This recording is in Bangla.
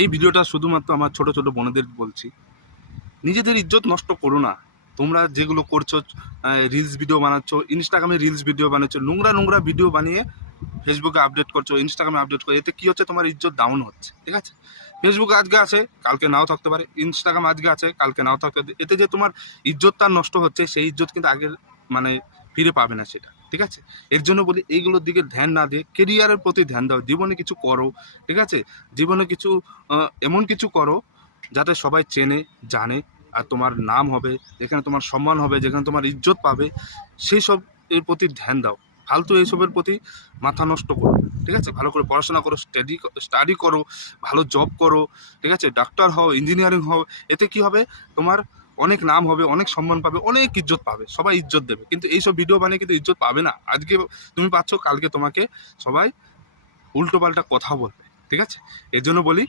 এই ভিডিওটা শুধুমাত্র আমার ছোট ছোট বোনেদের বলছি, নিজেদের ইজ্জত নষ্ট করো না। তোমরা যেগুলো করছো, রিলস ভিডিও বানাচ্ছ, ইনস্টাগ্রামে রিলস ভিডিও বানাচ্ছ, নোংরা নোংরা ভিডিও বানিয়ে ফেসবুকে আপডেট করছো, ইনস্টাগ্রামে আপডেট করো, এতে কী হচ্ছে? তোমার ইজ্জত ডাউন হচ্ছে। ঠিক আছে, ফেসবুক আজকে আছে কালকে নাও থাকতে পারে, ইনস্টাগ্রাম আজকে আছে কালকে নাও থাকতে পারে। এতে যে তোমার ইজ্জতটা নষ্ট হচ্ছে, সেই ইজ্জত কিন্তু আগের মানে ফিরে পাবে না সেটা। ঠিক আছে, এর জন্য বলি এইগুলোর দিকে ধ্যান না দিয়ে কেরিয়ারের প্রতি ধ্যান দাও, জীবনে কিছু করো। ঠিক আছে, জীবনে কিছু এমন কিছু করো যাতে সবাই চেনে জানে, আর তোমার নাম হবে, যেখানে তোমার সম্মান হবে, যেখানে তোমার ইজ্জত পাবে, সেই সব এর প্রতি ধ্যান দাও। ফালতু এইসবের প্রতি মাথা নষ্ট করো। ঠিক আছে, ভালো করে পড়াশোনা করো, স্টাডি করো, ভালো জব করো। ঠিক আছে, ডাক্তার হও, ইঞ্জিনিয়ারিং হও। এতে কি হবে? তোমার অনেক নাম হবে, অনেক সম্মান পাবে, অনেক ইজ্জত পাবে, সবাই ইজ্জত দেবে। কিন্তু এইসব ভিডিও বানিয়ে কিন্তু ইজ্জত পাবে না। আজকে তুমি পাচ্ছ, কালকে তোমাকে সবাই উল্টোপাল্টা কথা বলবে। ঠিক আছে, এর জন্য বলি